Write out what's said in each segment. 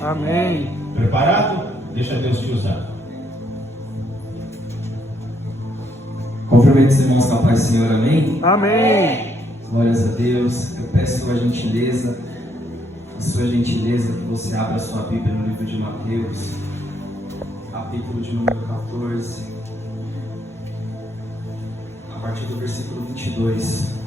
Amém. Preparado? Deixa Deus te usar. Cumprimento os irmãos com a paz do Senhor, amém? Amém. Glórias a Deus. Eu peço a sua gentileza, que você abra a sua Bíblia no livro de Mateus, capítulo de número 14, a partir do versículo 22.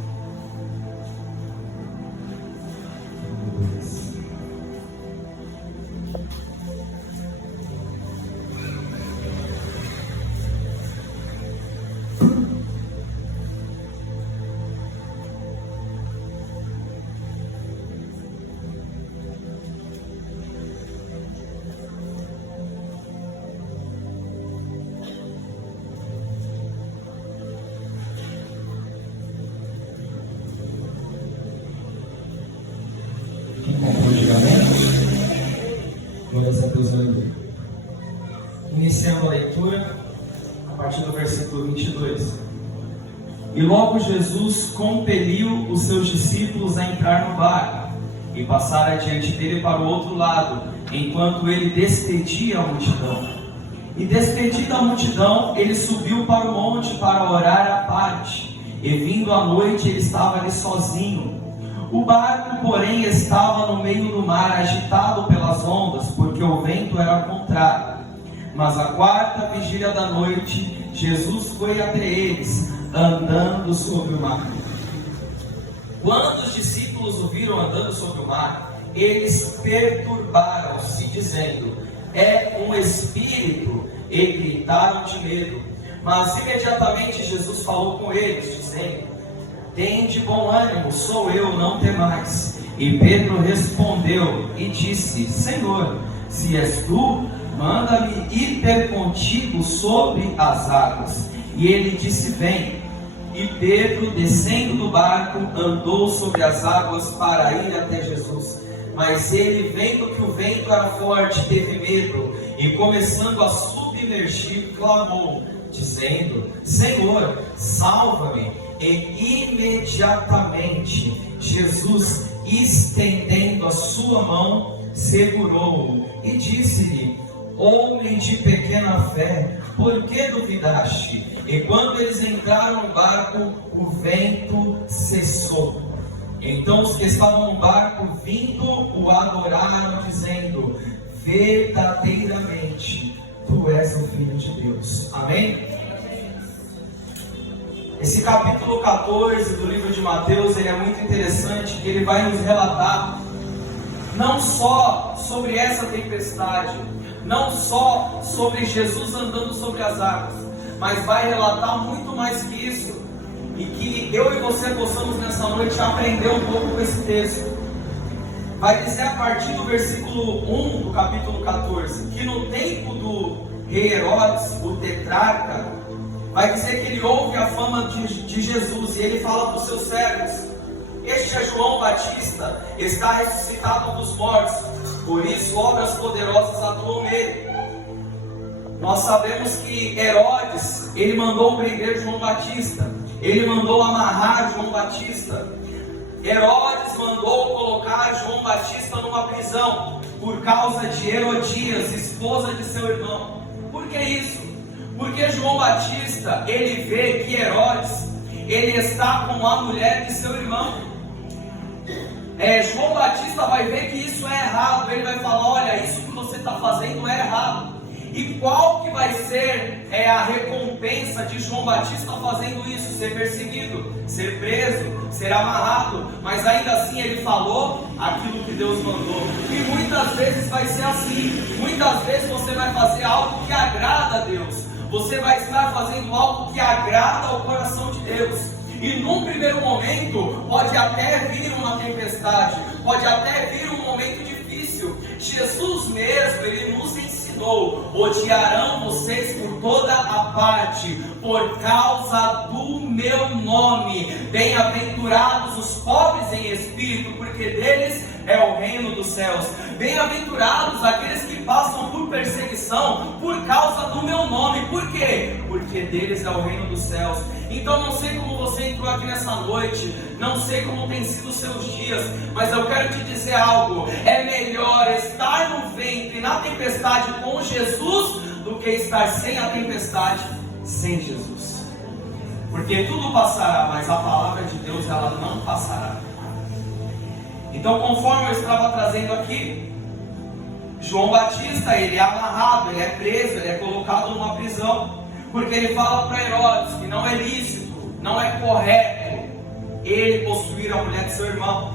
Glórias a Deus, aleluia. Iniciando a leitura a partir do versículo 22. E logo Jesus compeliu os seus discípulos a entrar no barco e passar adiante dele para o outro lado, enquanto ele despedia a multidão. E despedida a multidão, ele subiu para o monte para orar à parte. E vindo a noite, ele estava ali sozinho. O barco, porém, estava no meio do mar, agitado pelas ondas, porque o vento era contrário. Mas à quarta vigília da noite, Jesus foi até eles, andando sobre o mar. Quando os discípulos o viram andando sobre o mar, eles perturbaram-se, dizendo: é um espírito, e gritaram de medo. Mas imediatamente Jesus falou com eles, dizendo: tende bom ânimo, sou eu, não temais. E Pedro respondeu e disse: Senhor, se és tu, manda-me ir ter contigo sobre as águas. E ele disse: vem. E Pedro, descendo do barco, andou sobre as águas para ir até Jesus. Mas ele, vendo que o vento era forte, teve medo, e começando a submergir, clamou, dizendo: Senhor, salva-me. E imediatamente Jesus, estendendo a sua mão, segurou-o e disse-lhe: homem de pequena fé, por que duvidaste? E quando eles entraram no barco, o vento cessou. Então os que estavam no barco, vindo, o adoraram, dizendo: verdadeiramente tu és o Filho de Deus. Amém? Esse capítulo 14 do livro de Mateus, ele é muito interessante, que ele vai nos relatar não só sobre essa tempestade, não só sobre Jesus andando sobre as águas, mas vai relatar muito mais que isso, e que eu e você possamos nessa noite aprender um pouco com esse texto. Vai dizer a partir do versículo 1 do capítulo 14, que no tempo do rei Herodes, o tetrarca, vai dizer que ele ouve a fama de Jesus, e ele fala para os seus servos: este é João Batista, está ressuscitado dos mortos, por isso obras poderosas atuam nele. Nós sabemos que Herodes, ele mandou prender João Batista, ele mandou amarrar João Batista, Herodes mandou colocar João Batista numa prisão, por causa de Herodias, esposa de seu irmão. Por que isso? Porque João Batista, ele vê que Herodes, ele está com a mulher de seu irmão. João Batista vai ver que isso é errado. Ele vai falar: olha, isso que você está fazendo é errado. E qual que vai ser a recompensa de João Batista fazendo isso? Ser perseguido, ser preso, ser amarrado. Mas ainda assim ele falou aquilo que Deus mandou. E muitas vezes vai ser assim. Muitas vezes você vai fazer algo que agrada a Deus. Você vai estar fazendo algo que agrada ao coração de Deus. E num primeiro momento, pode até vir uma tempestade, pode até vir um momento difícil. Jesus mesmo, ele nos ensinou: odiarão vocês por toda a parte, por causa do meu nome. Bem-aventurados os pobres em espírito, porque deles é o reino dos céus. Bem-aventurados aqueles que passam por perseguição por causa do meu nome. Por quê? Porque deles é o reino dos céus. Então não sei como você entrou aqui nessa noite, não sei como tem sido os seus dias, mas eu quero te dizer algo: é melhor estar no ventre na tempestade com Jesus do que estar sem a tempestade sem Jesus. Porque tudo passará, mas a palavra de Deus ela não passará. Então, conforme eu estava trazendo aqui, João Batista, ele é amarrado, ele é preso, ele é colocado numa prisão, porque ele fala para Herodes que não é lícito, não é correto ele possuir a mulher de seu irmão.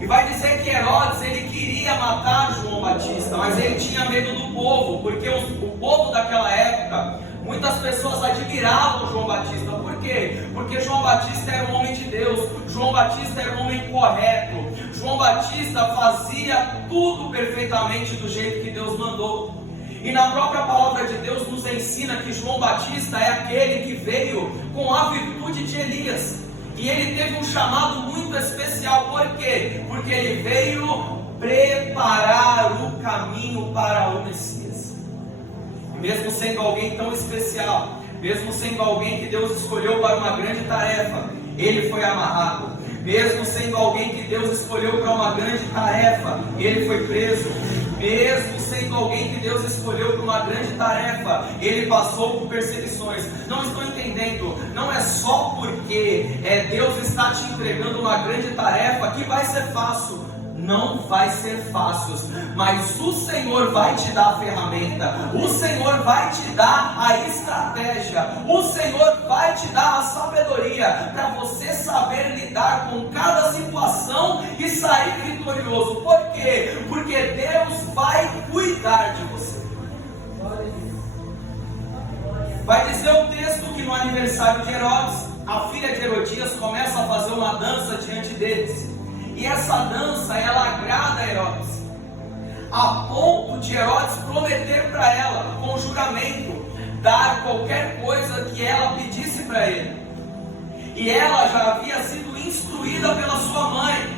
E vai dizer que Herodes, ele queria matar João Batista, mas ele tinha medo do povo, porque o povo daquela época, muitas pessoas admiravam João Batista. Por quê? Porque João Batista era um homem de Deus, João Batista era um homem correto, João Batista fazia tudo perfeitamente do jeito que Deus mandou. E na própria palavra de Deus nos ensina que João Batista é aquele que veio com a virtude de Elias. E ele teve um chamado muito especial. Por quê? Porque ele veio preparar o caminho para o Messias. E mesmo sendo alguém tão especial, mesmo sendo alguém que Deus escolheu para uma grande tarefa, ele foi amarrado. Mesmo sendo alguém que Deus escolheu para uma grande tarefa, ele foi preso. Mesmo sendo alguém que Deus escolheu para uma grande tarefa, ele passou por perseguições. Não estou entendendo, não é só porque Deus está te entregando uma grande tarefa que vai ser fácil. Não vai ser fácil, mas o Senhor vai te dar a ferramenta, o Senhor vai te dar a estratégia, o Senhor vai te dar a sabedoria para você saber lidar com cada situação e sair vitorioso. Por quê? Porque Deus vai cuidar de você. Vai dizer o texto que no aniversário de Herodes, a filha de Herodias começa a fazer uma dança diante deles. E essa dança, ela agrada a Herodes, a ponto de Herodes prometer para ela, com juramento, dar qualquer coisa que ela pedisse para ele. E ela já havia sido instruída pela sua mãe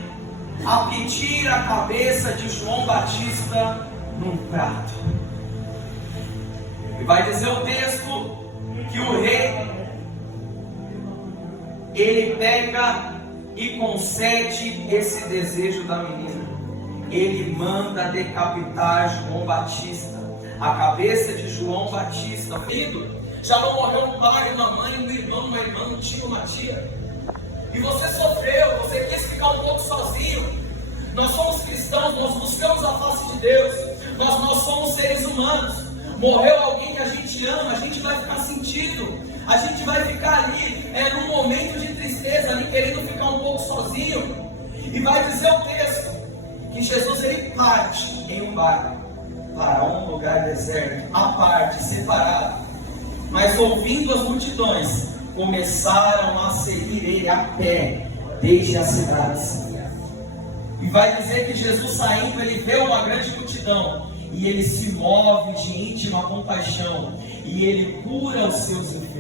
a pedir a cabeça de João Batista num prato. E vai dizer o texto que o rei, ele pega e concede esse desejo da menina. Ele manda decapitar João Batista, a cabeça de João Batista. Filho, já não morreu um pai, uma mãe, um irmão, uma irmã, um tio, uma tia. E você sofreu, você quis ficar um pouco sozinho. Nós somos cristãos, nós buscamos a face de Deus, nós somos seres humanos. Morreu alguém que a gente ama, a gente vai ficar sentido. A gente vai ficar ali, num momento de tristeza, ali querendo ficar um pouco sozinho. E vai dizer o texto, que Jesus ele parte em um barco, para um lugar deserto, à parte, separado. Mas ouvindo as multidões, começaram a seguir ele a pé, desde as cidades. E vai dizer que Jesus saindo, ele vê uma grande multidão, e ele se move de íntima compaixão, e ele cura os seus enfermos.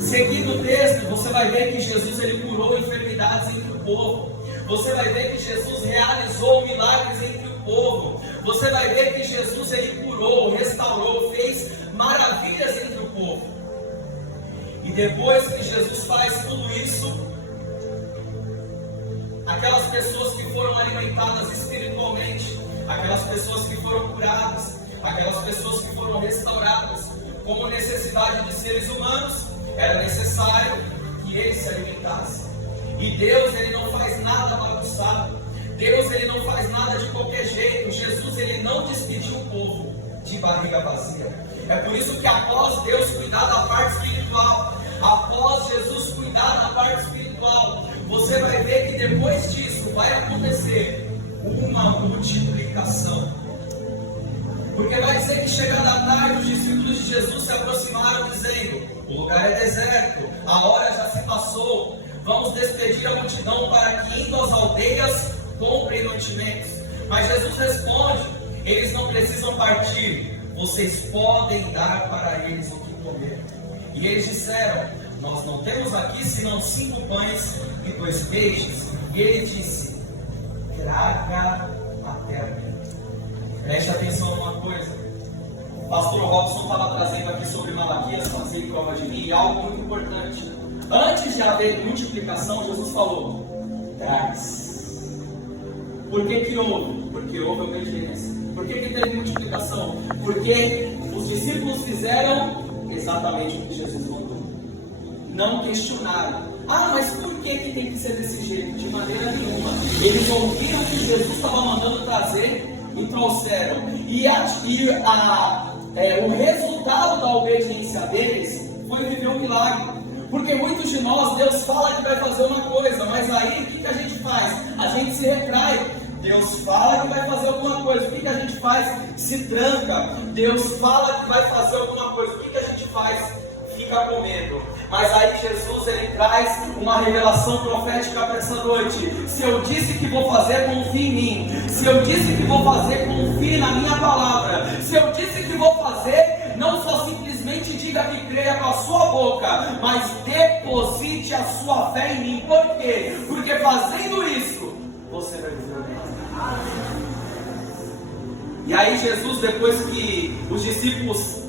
Seguindo o texto, você vai ver que Jesus ele curou enfermidades entre o povo. Você vai ver que Jesus realizou milagres entre o povo. Você vai ver que Jesus ele curou, restaurou, fez maravilhas entre o povo. E depois que Jesus faz tudo isso, aquelas pessoas que foram alimentadas espiritualmente, aquelas pessoas que foram curadas, aquelas pessoas que foram restauradas, como necessidade de seres humanos, era necessário que eles se alimentassem. E Deus ele não faz nada bagunçado. Deus ele não faz nada de qualquer jeito. Jesus ele não despediu o povo de barriga vazia. É por isso que após Deus cuidar da parte espiritual, após Jesus cuidar da parte espiritual, você vai ver que depois disso vai acontecer uma multiplicação. Porque vai dizer que chegada a tarde, os discípulos de Jesus se aproximaram dizendo: o lugar é deserto, a hora já se passou, vamos despedir a multidão para que indo às aldeias comprem mantimentos. Mas Jesus responde: eles não precisam partir, vocês podem dar para eles o que comer. E eles disseram: nós não temos aqui senão 5 pães e 2 peixes. E ele disse: traga até aqui. Preste atenção numa coisa. O pastor Robson estava trazendo aqui sobre Malaquias, fazer prova de mim, e algo muito importante. Antes de haver multiplicação, Jesus falou: traz. Por que houve? Porque houve obediência. Por que teve multiplicação? Porque os discípulos fizeram exatamente o que Jesus mandou. Não questionaram. Ah, mas por que tem que ser desse jeito? De maneira nenhuma. Eles ouviram que Jesus estava mandando trazer e trouxeram. O resultado da obediência deles foi viver um milagre. Porque muitos de nós, Deus fala que vai fazer uma coisa, mas aí o que a gente faz? A gente se retrai. Deus fala que vai fazer alguma coisa, o que a gente faz? Se tranca. Deus fala que vai fazer alguma coisa, o que a gente faz? Fica com medo. Mas aí Jesus, ele traz uma revelação profética para essa noite. Se eu disse que vou fazer, confie em mim. Se eu disse que vou fazer, confie na minha palavra. Se eu disse que vou fazer, não só simplesmente diga que creia com a sua boca, mas deposite a sua fé em mim. Por quê? Porque fazendo isso, você vai viver. E aí Jesus, depois que os discípulos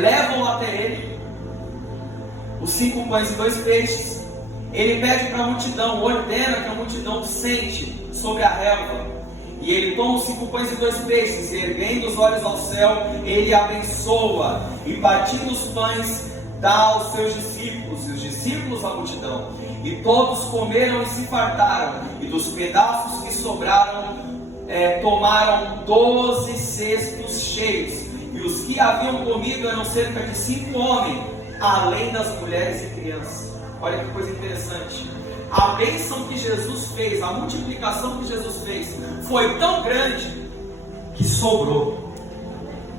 levam até ele os 5 pães e 2 peixes, ele pede para a multidão, ordena que a multidão sente sobre a relva. E ele toma os 5 pães e 2 peixes, e erguendo os olhos ao céu, ele abençoa, e partindo os pães, dá aos seus discípulos, e os discípulos à multidão. E todos comeram e se fartaram, e dos pedaços que sobraram, tomaram 12 cestos cheios. E os que haviam comido eram cerca de 5 homens, além das mulheres e crianças. Olha que coisa interessante. A bênção que Jesus fez, a multiplicação que Jesus fez, foi tão grande que sobrou.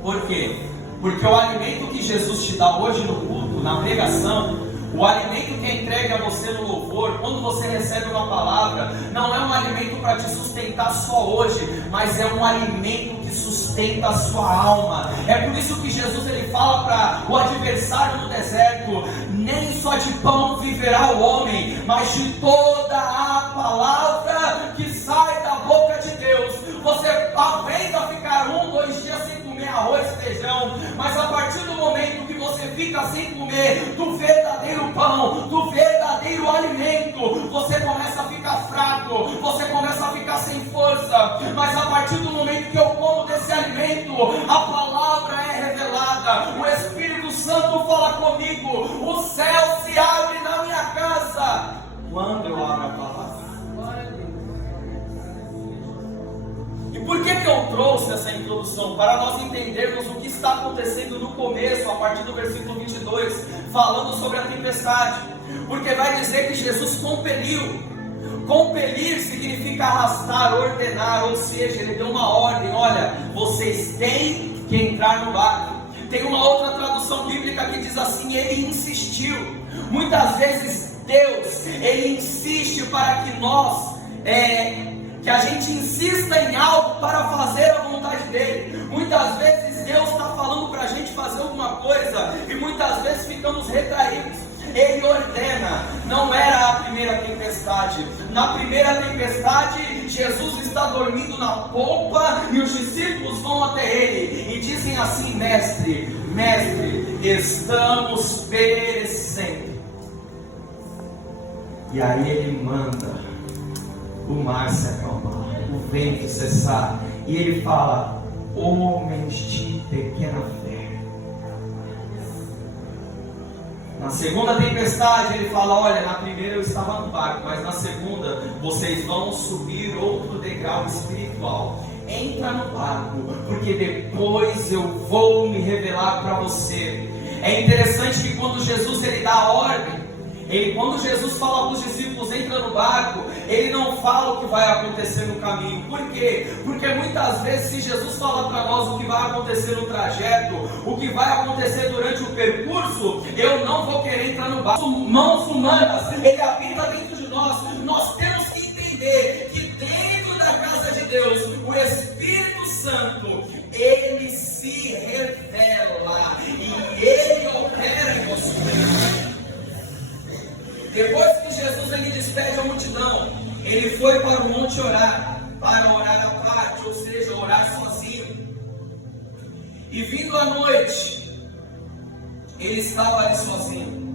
Por quê? Porque o alimento que Jesus te dá hoje no culto, na pregação, o alimento que é entregue a você no louvor, quando você recebe uma palavra, não é um alimento para te sustentar só hoje, mas é um alimento que sustenta a sua alma. É por isso que Jesus, ele fala para o adversário no deserto: nem só de pão viverá o homem, mas de toda a palavra que sai da boca de Deus. Você aguenta ficar 1, 2 dias sem comer arroz e feijão, mas a partir do momento que você fica sem comer do verdadeiro pão, do verdadeiro alimento, você começa a ficar fraco, você começa a ficar sem força. Mas a partir do momento que eu como desse alimento, a palavra é revelada, o Espírito Santo fala comigo, o céu se abre na minha casa quando eu abro a palavra. E por que eu trouxe essa introdução? Para nós entendermos o que está acontecendo no começo, a partir do versículo 22, falando sobre a tempestade. Porque vai dizer que Jesus compeliu. Compelir significa arrastar, ordenar, ou seja, ele deu uma ordem: olha, vocês têm que entrar no barco. Tem uma outra tradução bíblica que diz assim: ele insistiu. Muitas vezes Deus, ele insiste para que nós que a gente insista em algo para fazer a vontade dele. Muitas vezes Deus está falando para a gente fazer alguma coisa e muitas vezes ficamos retraídos. Ele ordena. Não era a primeira tempestade. Na primeira tempestade, Jesus está dormindo na polpa e os discípulos vão até ele e dizem assim: mestre, estamos perecendo. E aí ele manda o mar se acalmar, o vento cessar, e ele fala: homens de pequena fé. Na segunda tempestade ele fala: olha, na primeira eu estava no barco, mas na segunda vocês vão subir outro degrau espiritual. Entra no barco, porque depois eu vou me revelar para você. É interessante que quando Jesus ele dá a ordem, quando Jesus fala para os discípulos: entra no barco, ele não fala o que vai acontecer no caminho. Por quê? Porque muitas vezes, se Jesus fala para nós o que vai acontecer no trajeto, o que vai acontecer durante o percurso, eu não vou querer entrar no barco. Mãos humanas, ele habita dentro de nós. Nós temos que entender que dentro da casa de Deus, o Espírito Santo, ele se revela e ele opera em você. Depois que Jesus ele despede a multidão, ele foi para o monte orar, para orar à parte, ou seja, orar sozinho. E vindo à noite, ele estava ali sozinho.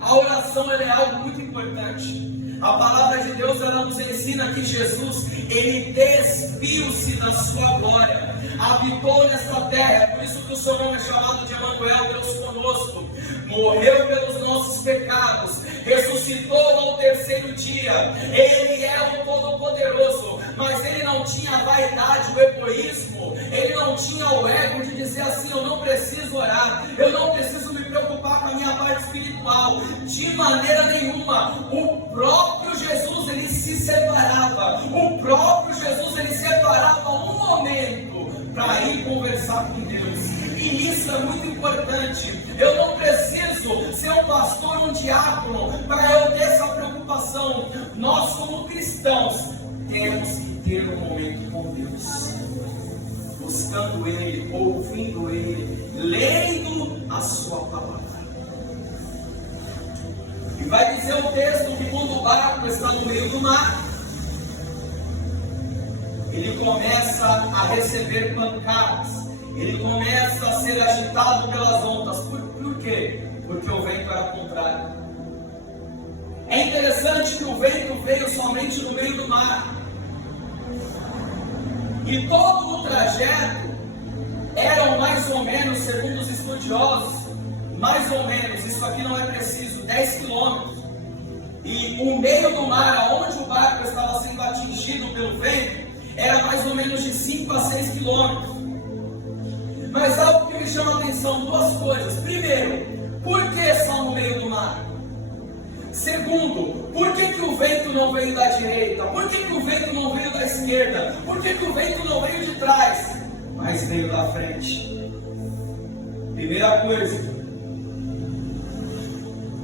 A oração é algo muito importante. A palavra de Deus, ela nos ensina que Jesus, ele despiu-se da sua glória, habitou nesta terra. É por isso que o seu nome é chamado de Emanuel, Deus conosco. Morreu pelos nossos pecados, ressuscitou ao terceiro dia. Ele é o Todo-Poderoso, mas ele não tinha a vaidade, o egoísmo, ele não tinha o ego de dizer assim: eu não preciso orar, eu não preciso me preocupar com a minha parte espiritual. De maneira nenhuma. O próprio Jesus, ele se separava, o próprio Jesus, ele separava um momento para ir conversar com Deus. E isso é muito importante. Eu não preciso ser um pastor, um diácono, para eu ter essa preocupação. Nós, como cristãos, temos que ter um momento com Deus, buscando Ele, ouvindo Ele, lendo a sua palavra. E vai dizer o texto que quando o barco está no meio do mar, ele começa a receber pancadas, ele começa a ser agitado pelas ondas. Por quê? Porque o vento era contrário. É interessante que o vento veio somente no meio do mar, e todo o trajeto eram mais ou menos, segundo os estudiosos, mais ou menos, isso aqui não é preciso, 10 quilômetros. E o meio do mar, onde o barco estava sendo atingido pelo vento, era mais ou menos de 5 a 6 quilômetros. Mas algo que me chama a atenção, duas coisas. Primeiro, por que só no meio do mar? Segundo, por que o vento não veio da direita? Por que o vento não veio da esquerda? Por que o vento não veio de trás, mas veio da frente? Primeira coisa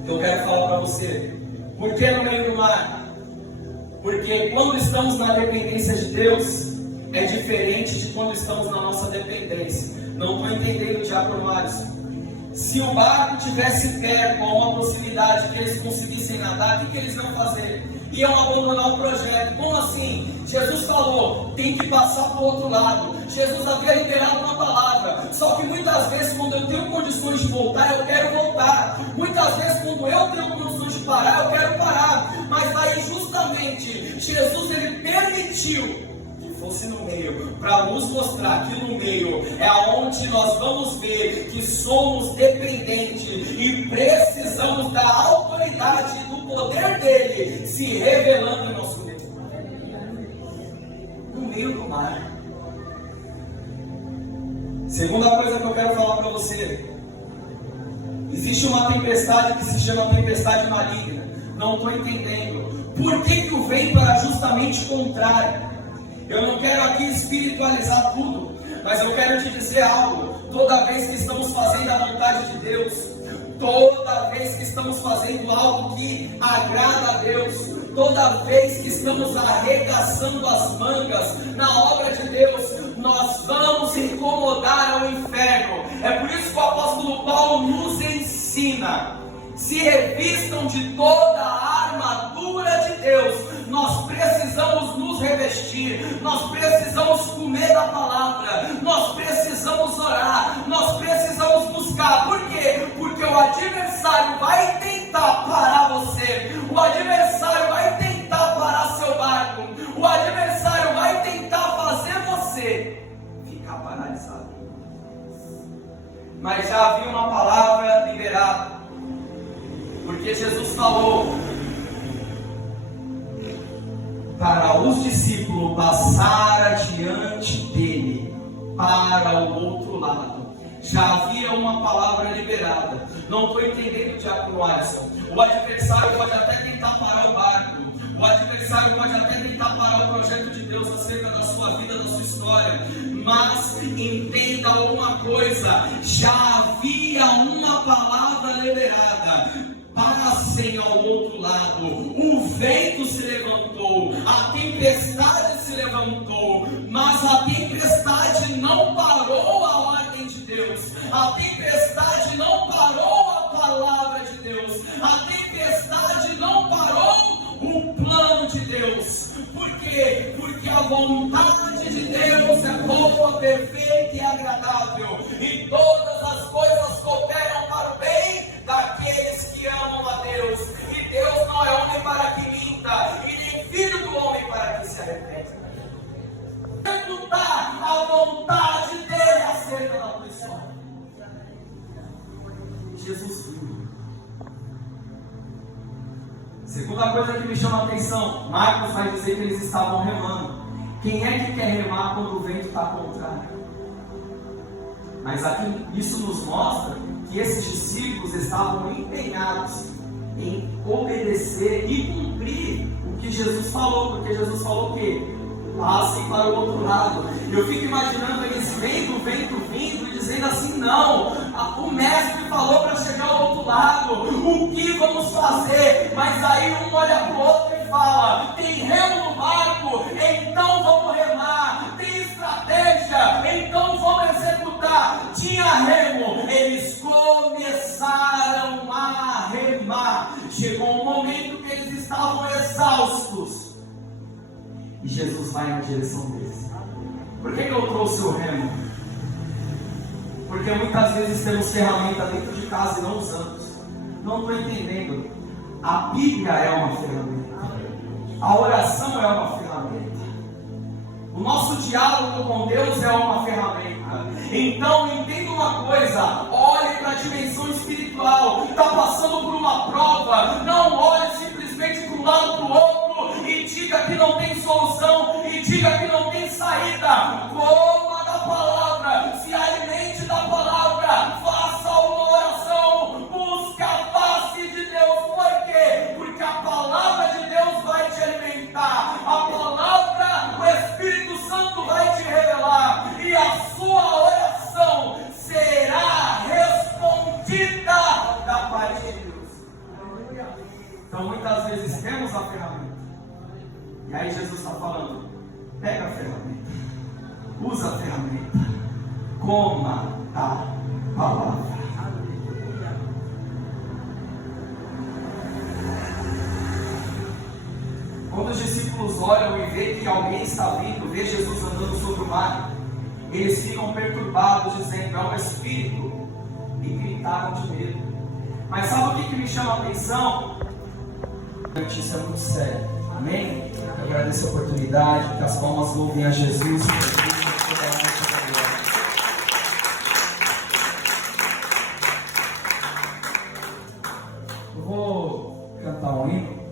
que eu quero falar para você: por que no meio do mar? Porque quando estamos na dependência de Deus, é diferente de quando estamos na nossa dependência. Não estou entendendo, Diácono Márcio. Se o barco tivesse perto, a uma proximidade que eles conseguissem nadar, o que eles iam fazer? Iam abandonar o projeto. Como assim? Jesus falou, tem que passar para o outro lado. Jesus havia liberado uma palavra. Só que muitas vezes, quando eu tenho condições de voltar, eu quero voltar. Muitas vezes, quando eu tenho condições de parar, eu quero parar. Mas aí, justamente, Jesus, ele permitiu fosse no meio, para nos mostrar que no meio é onde nós vamos ver que somos dependentes e precisamos da autoridade e do poder dele se revelando em nosso meio. No meio do mar. Segunda coisa que eu quero falar para você: existe uma tempestade que se chama tempestade maligna. Não estou entendendo. Por que o vento era justamente contrário? Eu não quero aqui espiritualizar tudo, mas eu quero te dizer algo. Toda vez que estamos fazendo a vontade de Deus, toda vez que estamos fazendo algo que agrada a Deus, toda vez que estamos arregaçando as mangas na obra de Deus, nós vamos incomodar ao inferno. É por isso que o apóstolo Paulo nos ensina: se revistam de toda a armadura de Deus. Nós precisamos nos revestir, nós precisamos comer da palavra, nós precisamos orar, nós precisamos buscar. Por quê? Porque o adversário vai tentar parar você, o adversário vai tentar parar seu barco, o adversário vai tentar fazer você ficar paralisado. Mas já havia uma palavra liberada, porque Jesus falou para os discípulos passar adiante dele para o outro lado. Já havia uma palavra liberada. Não estou entendendo, Diácono Alisson. O adversário pode até tentar parar o barco, o adversário pode até tentar parar o projeto de Deus acerca da sua vida, da sua história, mas entenda uma coisa: já havia uma palavra liberada. Passem ao outro lado. O vento se levantou, a tempestade se levantou, mas a tempestade não parou a ordem de Deus, a tempestade não parou a palavra de Deus, a tempestade não parou o plano de Deus. Por quê? Porque a vontade de Deus é boa, perfeita e agradável, e todas as coisas cooperam para o bem daqueles que amam a Deus. E Deus não é homem para que minta, vontade dele acerca da tua história. Jesus viu. Segunda coisa que me chama a atenção, Marcos vai dizer que eles estavam remando. Quem é que quer remar quando o vento está contrário? Mas aqui isso nos mostra que esses discípulos estavam empenhados em obedecer e cumprir o que Jesus falou, porque Jesus falou o quê? Passem para o outro lado. Eu fico imaginando eles vendo o vento vindo e dizendo assim: não, o mestre falou para chegar ao outro lado, o que vamos fazer? Mas aí um olha para o outro e fala: tem remo no barco, então vamos remar. Tem estratégia, então vamos executar. Tinha remo, eles começaram a remar. Chegou um momento que eles estavam exaustos e Jesus vai na direção deles. Por que eu trouxe o remo? Porque muitas vezes temos ferramenta dentro de casa e não usamos. Não estou entendendo. A Bíblia é uma ferramenta, a oração é uma ferramenta, o nosso diálogo com Deus é uma ferramenta. Então entenda uma coisa: olhe para a dimensão espiritual. Está passando por uma prova, não olhe simplesmente para um lado para o outro e diga que não tem solução, e diga que não tem saída. Coma da palavra, se alimente da palavra, faça uma oração, busque a face de Deus. Por quê? Porque a palavra de Deus vai te alimentar, a palavra, o Espírito Santo vai te revelar, e a sua oração será respondida da parte de Deus. Então muitas vezes temos a ferramenta, e aí Jesus está falando: pega a ferramenta, usa a ferramenta, coma a palavra. Quando os discípulos olham e veem que alguém está vindo, vê Jesus andando sobre o mar, eles ficam perturbados, dizendo: é um espírito, e gritaram de medo. Mas sabe o que me chama a atenção? Isso é muito sério. Amém? Eu agradeço a oportunidade, que as palmas louvem a Jesus. Eu vou cantar um hino.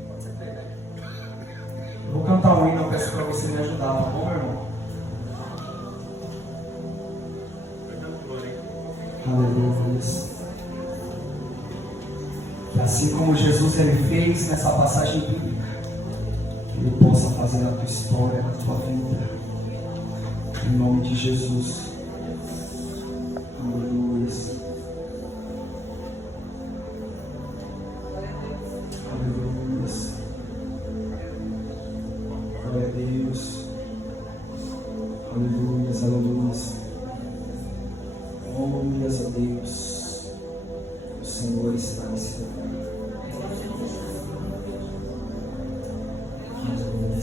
Eu peço para você me ajudar, tá bom, meu irmão? Aleluia. Que assim como Jesus ele fez nessa passagem bíblica, que ele possa fazer na tua história, na tua vida, em nome de Jesus. Aleluia. Aleluia. Glória a Deus. Aleluia, aleluia. Glórias a Deus. O Senhor está nesse lugar.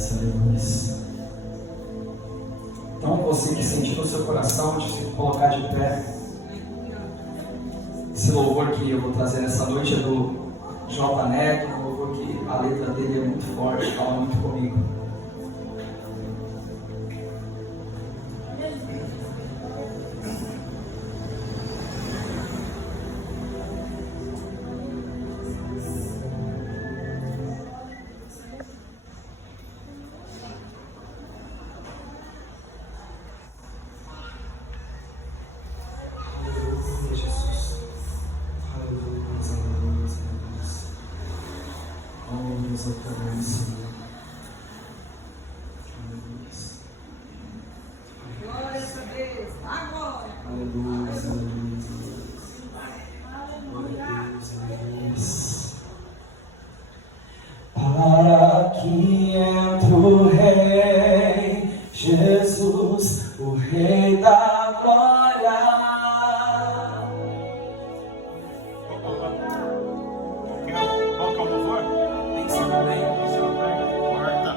Aleluia. Então você que sentiu no seu coração de se colocar de pé. Esse louvor que eu vou trazer nessa noite é do J. Neto, um louvor que a letra dele é muito forte, fala muito comigo. Para que entre o Rei Jesus, o Rei da glória. Qual que é o louvor? Quarta.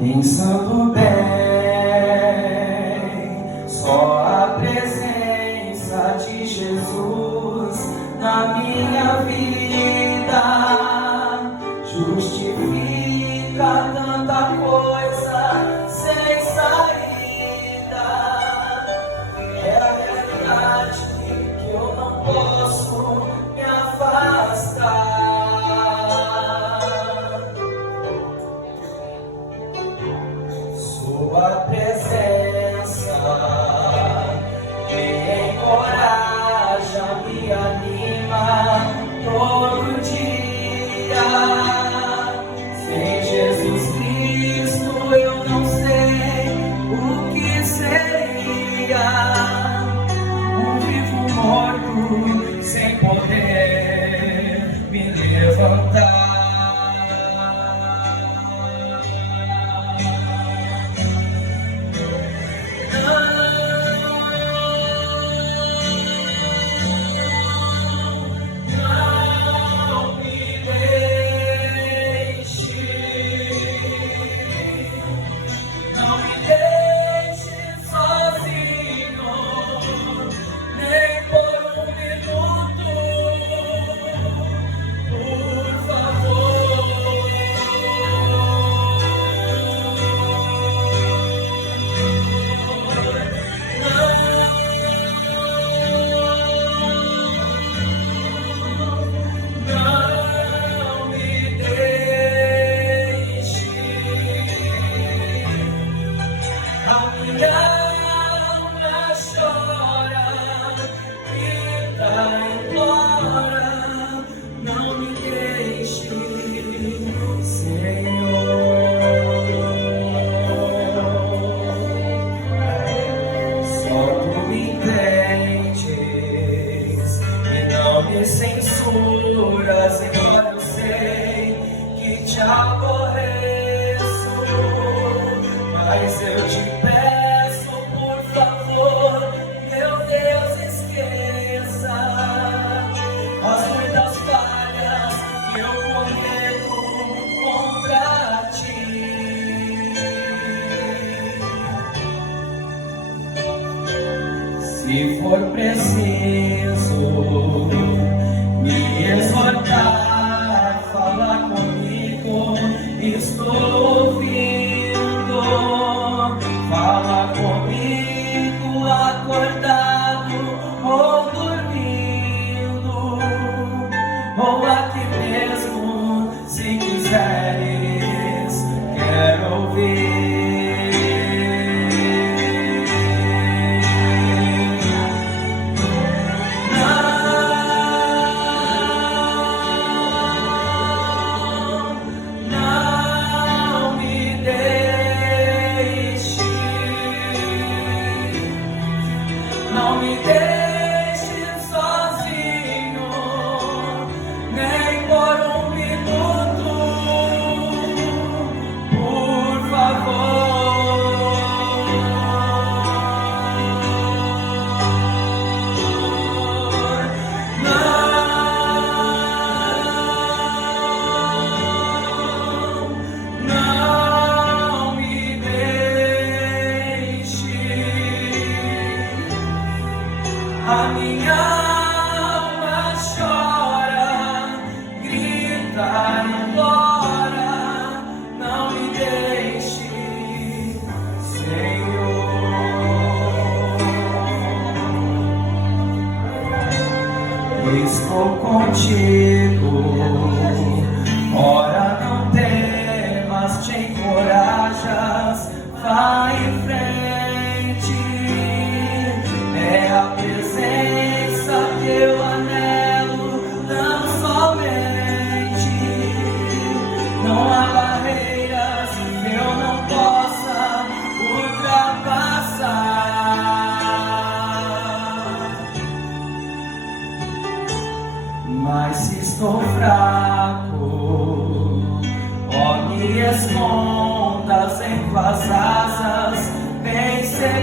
Pensando bem, só a presença de Jesus na minha vida justifica tanta coisa sem saída. É a realidade que eu não posso me afastar. Sua presença me encoraja, me anima todo dia. Sem Jesus Cristo eu não sei o que seria. Um vivo morto sem poder me levantar. Censuras, embora eu sei que te aborreço, mas eu te peço, por favor, meu Deus, esqueça as muitas falhas que eu cometo contra ti. Se for preciso me exortar, falar comigo, estou ouvindo. Fala comigo, acordado ou dormindo, ou aqui mesmo, se quiseres, quero ouvir. Não me deixe sozinho, nem por um minuto, por favor. Não me deixe. A minha alma chora, grita e implora, não me deixe, Senhor. Estou contigo, ora não temas, te encorajas, vai em frente. É a presença que eu anelo, não somente. Não há barreiras que eu não possa ultrapassar. Mas se estou fraco, ó, me escondas em tuas asas, vem ser.